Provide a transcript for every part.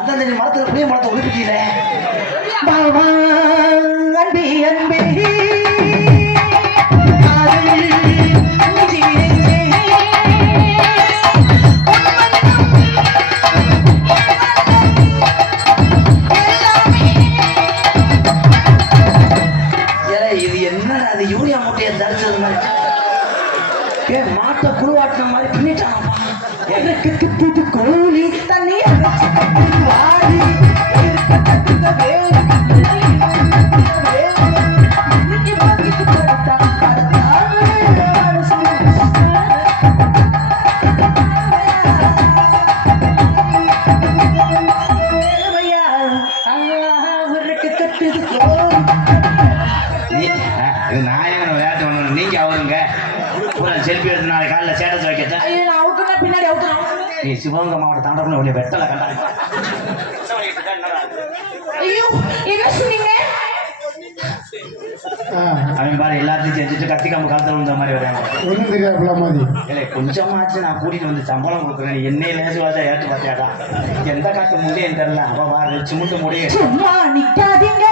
அந்த மரத்துல புளிய மரத்தை உடுப்பிட்டீங்க அன்பி அன்பி இது என்ன அது யூரியா மூட்டையை தரிச்சது மாதிரி மாட்டை குழுவாட்டின மாதிரி பண்ணிட்டான் கோழி தண்ணி வாடி நீங்க அவருங்க செல்ஃபி எடுத்து நாளைக்கு காலையில் ஸ்டேட்டஸ் வைக்கிறேன் பின்னாடி நீ சிவகங்கை மாவட்ட தாண்டவங்க வெட்டலை கண்டாங்க அவன் பாரு எல்லாத்தையும் செஞ்சுட்டு கத்திக்காம காலத்தில் விழுந்த மாதிரி வராங்க ஒன்றும் தெரியாது இல்லை கொஞ்சமாச்சு நான் கூட்டிட்டு வந்து சம்பளம் கொடுக்குறேன் என்னைய லேசு வாசா ஏற்று பார்த்தியாடா எந்த காட்டு முடியும் தெரியல அவ வா சிமுட்டு முடியும் சும்மா நிக்காதீங்க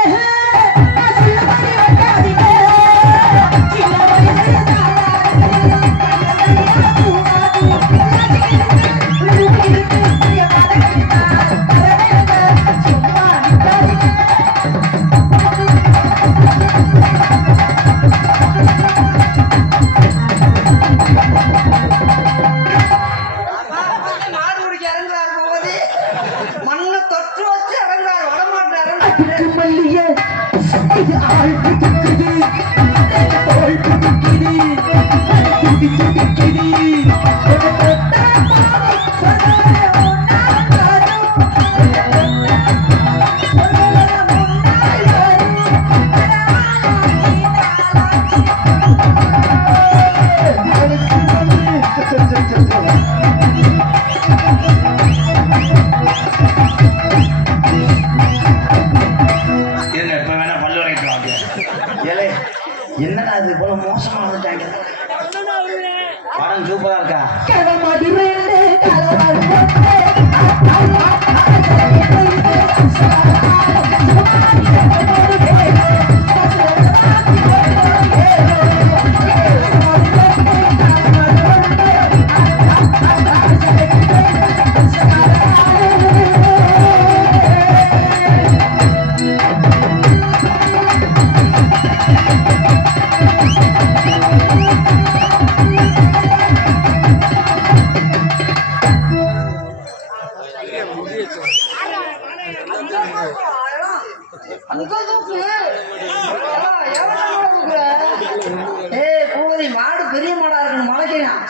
என்னடா அது போல மோசமா வந்துட்டாங்க படம் சூப்பரா இருக்கா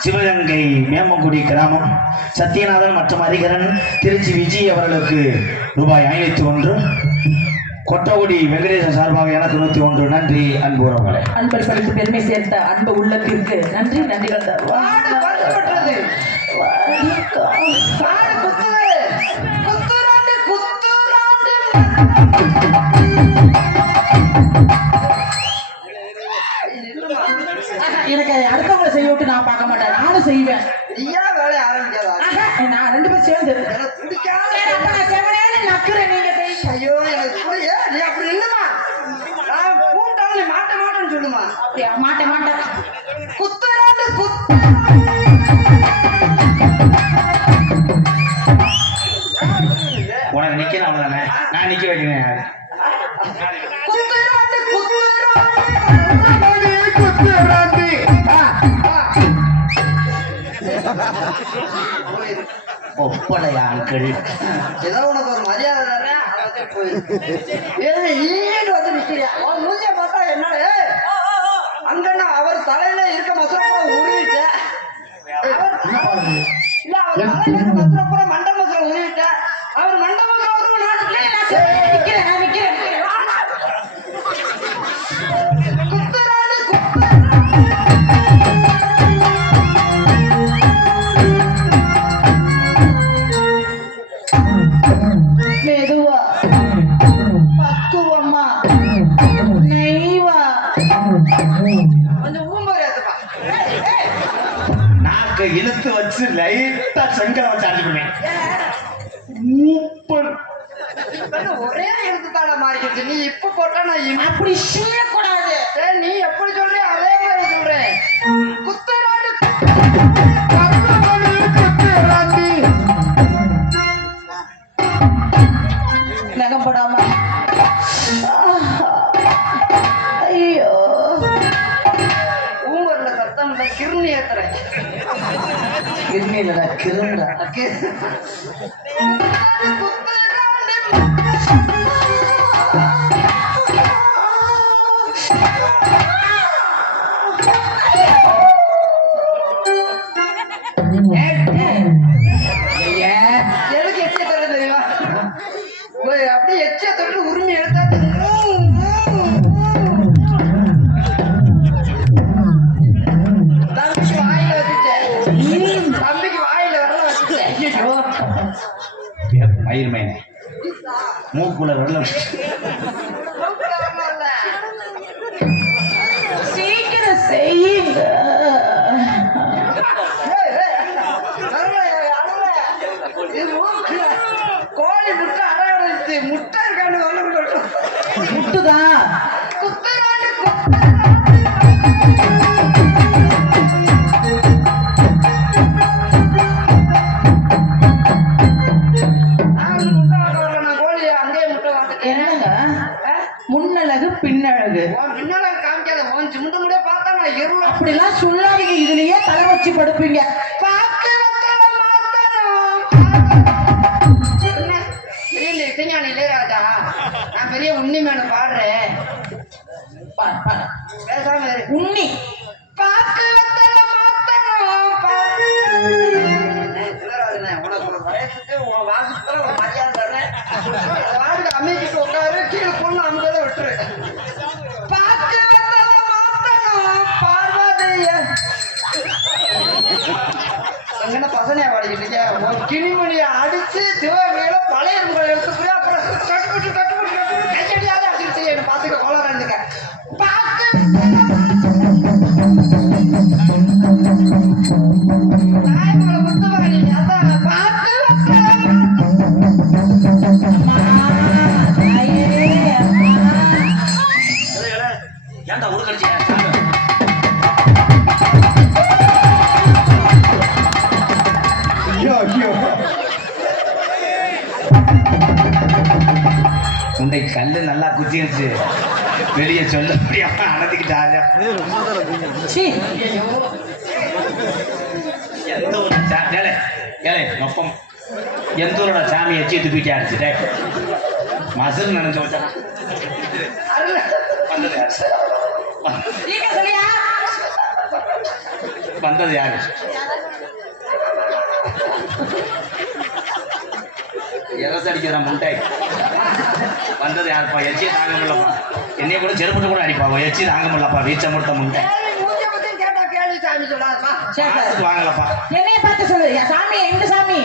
சிவகங்கை மேமங்குடி கிராமம் சத்யநாதன் மற்றும் அதிகரன் திருச்சி விஜய் அவர்களுக்கு ரூபாய் 501 கொட்டகுடி வெங்கடேசன் சார்பாக எனக்கு 101 நன்றி அன்பு உறவுகளே அன்பர் பரிசு பெருமை சேர்த்த அன்பு உள்ளத்திற்கு நன்றி நன்றிகள் எனக்கு அடுத்தவங்களை செய்ய விட்டு நான் பார்க்க மாட்டேன் நானும் செய்வேன் வேலையை ஆரம்பிக்காதா நான் 2 பேரும் சேர்ந்து நக்குறேன் நீங்க ஐயோ எனக்கு நீ அப்படி இல்லமா நான் கூட்டாலும் நீ மாட்ட மாட்டேன்னு சொல்லுமா அப்படியா மாட்டேன் மாட்டேன் குத்துறாண்டு உனக்கு நிக்கணும் அவ்வளவுதானே நான் நிக்க வைக்கிறேன் ஒப்படையா அங்கிள் ஏதோ உனக்கு ஒரு மரியாதை வந்து நிக்கிறியா மூஞ்சிய பார்த்தா என்ன அங்கன்னா அவர் தலையில இருக்க மசூரப்புற உருவிட்ட இல்ல அவர் தலையில மசூரப்புற மண்ட மசூர உருவிட்ட அவர் மண்ட மசூர உருவ நான் நிக்கிறேன் இழுத்து வச்சு லைட்டா செங்கலை வச்சு அடிச்சுடுவேன் மாறிடுச்சு. நீ இப்ப போட்டா நான் அப்படி சொல்லக்கூடாது. நீ எப்படி சொல்ற அதே மாதிரி சொல்றேன். குத்துறாடு நகம் போடாம. ஐயோ ஊமர்ல சத்தம் இல்ல கிருணி ஏத்துறேன். கிருமியிலடா கிருமிடா எதுக்கு எச்ச தர தெரியுமா? அப்படியே எச்ச தொட்டு உரிமை எடுத்தா தம்பிக்கு வாயில வச்சுட்டேன். தம்பிக்கு வாயில வரல வச்சுட்டேன். மயிர் மைனே மூக்குல வெள்ளம் சீக்கிரம் செய்யுங்க. கோழி முட்டை அரைச்சு முட்டை இருக்கான்னு வரல முட்டுதான். கோழி அங்கேயே முட்டை வாங்க. என்னங்க முன்னழகு பின்னழகு முன்னால காமிக்காத உன் சிமுண்ட முடிய பார்த்தா நான் எருவ அப்படிலாம் சொல்லாதீங்க. இதுலயே தலை வச்சு படுப்பீங்க. இசைஞானி இளையராஜா நான் பெரிய உண்ணி மேல பாடுறேன். பேசாம இரு. உண்ணி பாக்கு வெத்தல மாத்தணும் உனக்கு ஒரு வயசுக்கு உன் வாசத்துல ஒரு மரியாதை தர்றேன். வாடுக்கு அமைக்கிட்டு உட்காரு கீழே பொண்ணு அங்கதான் விட்டுரு. பாக்கு வெத்தல மாத்தணும் பார்வதிய எங்கன்னா பசனையா பாடிக்கிட்டு இருக்கேன். ஒரு கிணிமணியை அடிச்சு சிவகையில பழைய எடுத்து போய் அப்புறம் கட்டுப்பட்டு கையடியாத அடிச்சு என்ன பாத்துக்க கோளாறுங்க. பாக்கு நாயமலை முத்துமகனி அதான் பாக்கு ஏன்டா உருக்கடிச்சீங்க? உண்டை கல்லு நல்லா குத்திருச்சு. வெளியே சொல்ல முடியாம அனதிக்கிட்டாங்க. எந்த ஒரு ஏழை நொப்பம் எந்த ஊரோட சாமி எச்சி துப்பிட்டு அடிச்சுட்டே மசல் நினைச்சு வச்சா வந்தது யாரு? வந்தது யாரு? எரசடிக்கிற முட்டை வந்தது யாருப்பா? எச்சியை தாங்க முடியலப்பா. என்னைய கூட செருப்புட்டு கூட அடிப்பா. எச்சி தாங்க முடியலப்பா. வீச்ச முட்டை முட்டை வாங்கலப்பா. என்னைய பார்த்து சொல்லு. என் சாமி எங்க சாமி?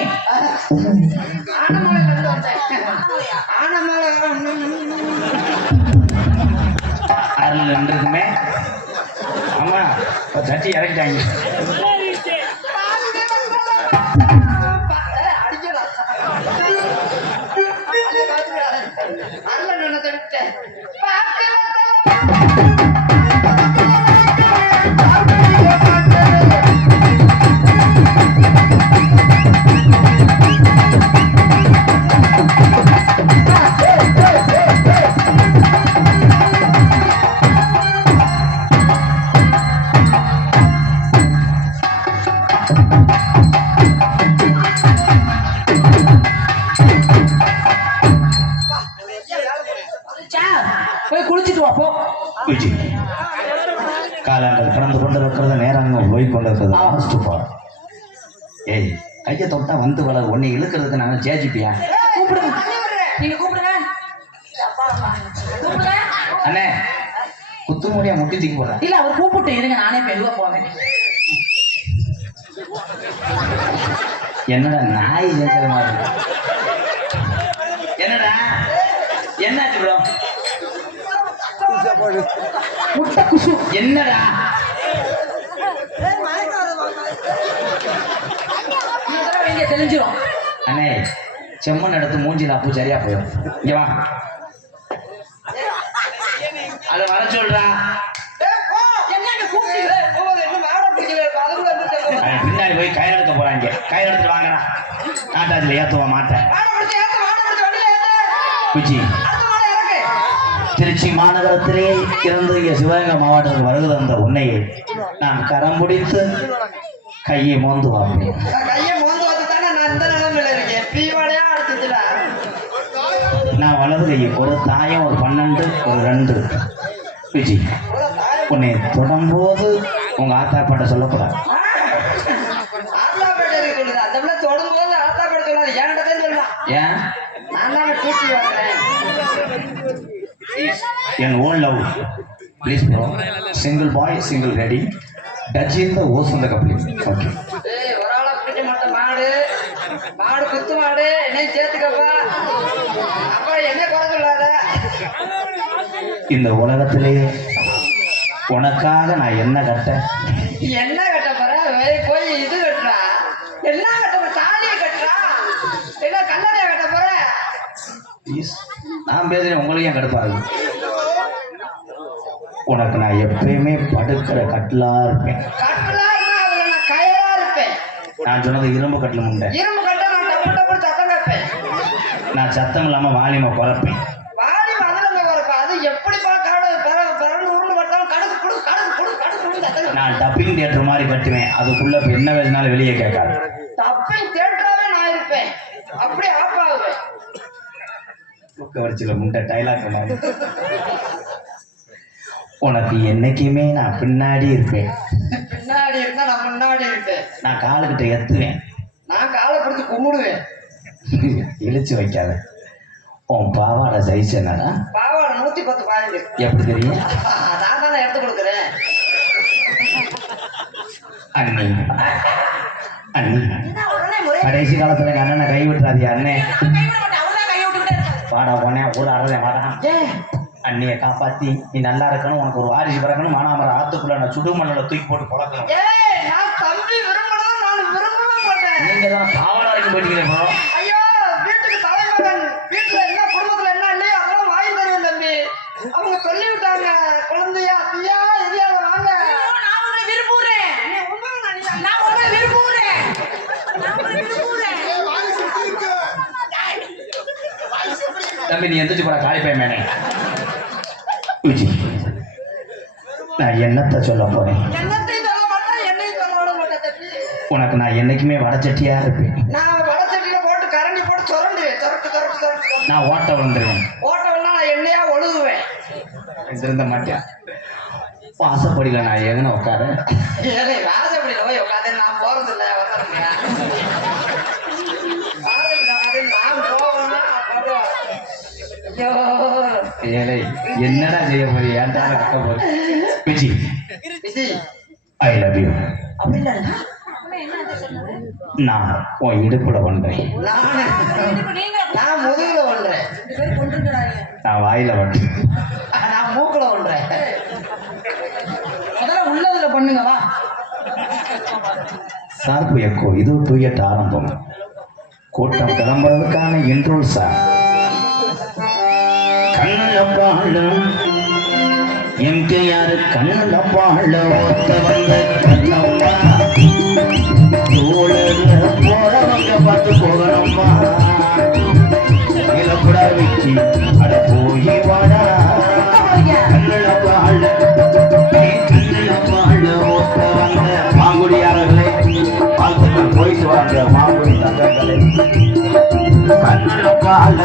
அருள் நின்றுக்குமே. ஆமா சட்டி இறக்கிட்டாங்க. போய் குளிச்சுட்டு வா போ. காலங்கள் பிறந்து கொண்டிருக்கிறது, நேரங்கள் போய் கொண்டிருக்கிறது. ஏய் கையை தொட்டா வந்து வளர். உன்னை இழுக்கிறதுக்கு நாங்கள் ஜேஜிப்பியா? கூப்பிடுங்க, நீங்க கூப்பிடுங்க. அண்ணே குத்து முடியா முட்டி தூக்கி போடுறேன். இல்ல அவர் கூப்பிட்டு இருங்க, நானே மெதுவா போவேன். என்னடா நாய் செஞ்சது மாதிரி? என்னடா என்னாச்சு ப்ரோ? முட்டை குசு என்னடா? இங்க தெரிஞ்சிடும். அண்ணே செம்மண் எடுத்து மூஞ்சில அப்போ சரியா போயிடும். இங்க வா. அதை வர சொல்றா. என்னங்க கூப்பிட்டீங்க? அவன் பின்னாடி போய் கயிறு எடுக்க போறாங்க. கயிறு எடுத்துட்டு வாங்கடா. நாட்டாச்சுல ஏத்துவ மாட்டேன். விஜி திருச்சி மாநகரத்திலே இருந்து சிவகங்கை மாவட்டத்தில் வருகிற அந்த உன்னையை நான் கரம் பிடித்து கையை மோந்து வாப்பேன். நான் வலது கை ஒரு தாயம் ஒரு 12 ஒரு 2. விஜி உன்னை தொடும்போது உங்க ஆத்தா பாட்ட சொல்லக்கூடாது. ஏன் என் own love please bro. Single boy single ready touch in the ஓஸ் இந்த கப்ளி. ஓகே மாடு குத்து மாடு என்ன சேர்த்துக்கப்பா அப்பா என்ன குறை சொல்லாத. இந்த உலகத்திலே உனக்காக நான் என்ன கட்ட என்ன கட்ட போற? போய் இது கட்டுறா என்ன கட்ட போற? தாலியை கட்டுறா இல்ல கல்லறையா கட்ட போற? நான் பேசுறேன் உங்களுக்கு ஏன் கடுப்பா இருக்கு? உனக்கு நான் எப்பயுமே படுக்கிற கட்டிலா இருப்பேன். கட்டலா இருந்தா அதுல நான் கயரா இருப்பேன். நான் சொன்னது இரும்பு கட்டில முண்டை. இரும்பு கட்ட நான் டப்பு டப்பு சத்தம் கேட்பேன். நான் சத்தம் இல்லாம வாலிமை குறைப்பேன். வாலி மதுரங்க வரப்பா அது எப்படிப்பா காடு பரண்டு உருண்டு பட்டாலும் கடுக்கு குடு கடுக்கு குடு கடுக்கு குடு சத்தம். நான் டப்பிங் தியேட்டர் மாதிரி கட்டுவேன். அதுக்குள்ள இப்ப என்ன வேணும்னாலும் வெளியே கேட்காது. டப்பிங் தியேட்டராவே நான் இருப்பேன். அப்படியே ஆஃப் ஆகுவேன். வரிச்சில முண்டை டைலாக் மாதிரி. உனக்கு என்னைக்குமே நான் பின்னாடி இருப்பேன். பின்னாடி இருந்தா நான் முன்னாடி இருப்பேன். நான் காலுக்கிட்ட எத்துவேன். நான் காலை பிடிச்சு கும்பிடுவேன். இழிச்சு வைக்காத. உன் பாவாடை சைஸ் என்னடா? பாவாடை 110 பாயிண்ட். எப்படி தெரியும்? நான் தானே எடுத்து கொடுக்குறேன். அண்ணி அண்ணி கடைசி காலத்துல எங்க அண்ணனை கை விட்டுறாதியா அண்ணே. வாடா உடனே ஒரு அறதை வாடா. அண்ணியை காப்பாத்தி நீ நல்லா இருக்கணும். உனக்கு ஒரு வாரிசு பிறக்கணும். மானாமர ஆத்துக்குள்ள நான் சுடுமண்ணில் தூக்கி போட்டு பழக்கணும். நீங்க தான் பாவாடா இருக்கு போயிட்டீங்களே. ஐயோ வீட்டுக்கு தலைமகன் வீட்டுல என்ன குடும்பத்துல என்ன இல்லையோ அதெல்லாம் வாங்கி தருவேன் தம்பி. அவங்க சொல்லி விட்டாங்க குழந்தையா ஐயா எதியா வாங்க. நான் உங்களை விரும்புறேன். நான் உங்களை விரும்புறேன். தம்பி நீ எந்திரிச்சு போட காலிப்பேன் மேனே. விஜி நான் என்னத்த சொல்ல போறேன்? என்னத்தையும் சொல்ல மாட்டேன் என்னையும் சொல்ல விட மாட்டேன் தம்பி. உனக்கு நான் என்னைக்குமே வடச்சட்டியா இருப்பேன். நான் வடச்சட்டியில போட்டு கரண்டி போட்டு சுரண்டுவேன். சொரட்டு நான் ஓட்ட விழுந்துருவேன். ஓட்டவெல்லாம் நான் எண்ணெயா ஒழுகுவேன். இருந்த மாட்டேன். வாசப்படியில நான் எங்கன உட்கார ஏழை வாசப்படியில போய் உட்காந்து நான் போறது இல்லை. ஏழை என்னடா செய்ய போறீ? ஏன்டா கட்ட போறீ? Viji I love you. நான் உன் இடுப்புல ஒன்றேன். நான் முதுகுல ஒன்றேன். நான் வாயில ஒன்றேன். நான் மூக்குல ஒன்றேன். முதல்ல உள்ளதுல பண்ணுங்க வா. சார்பு எக்கோ இது தூயட்ட ஆரம்பம். கூட்டம் கிளம்புறதுக்கான இன்ட்ரோல் சார். கண்ணுல பாழும் எம்கேஆர் கண்ணுல பாழ ஒத்த வந்த கண்ணம்மா போறவங்க பார்த்து போகணும்மா. இலப்பட வச்சு அட போய் வாடா. கண்ணுல பாழ கண்ணுல பாழ ஒத்த வந்த மாங்குடியாரர்களே வாழ்த்துக்கள். போயிட்டு வாங்க மாங்குடி தங்கங்களே. கண்ணுல பாழ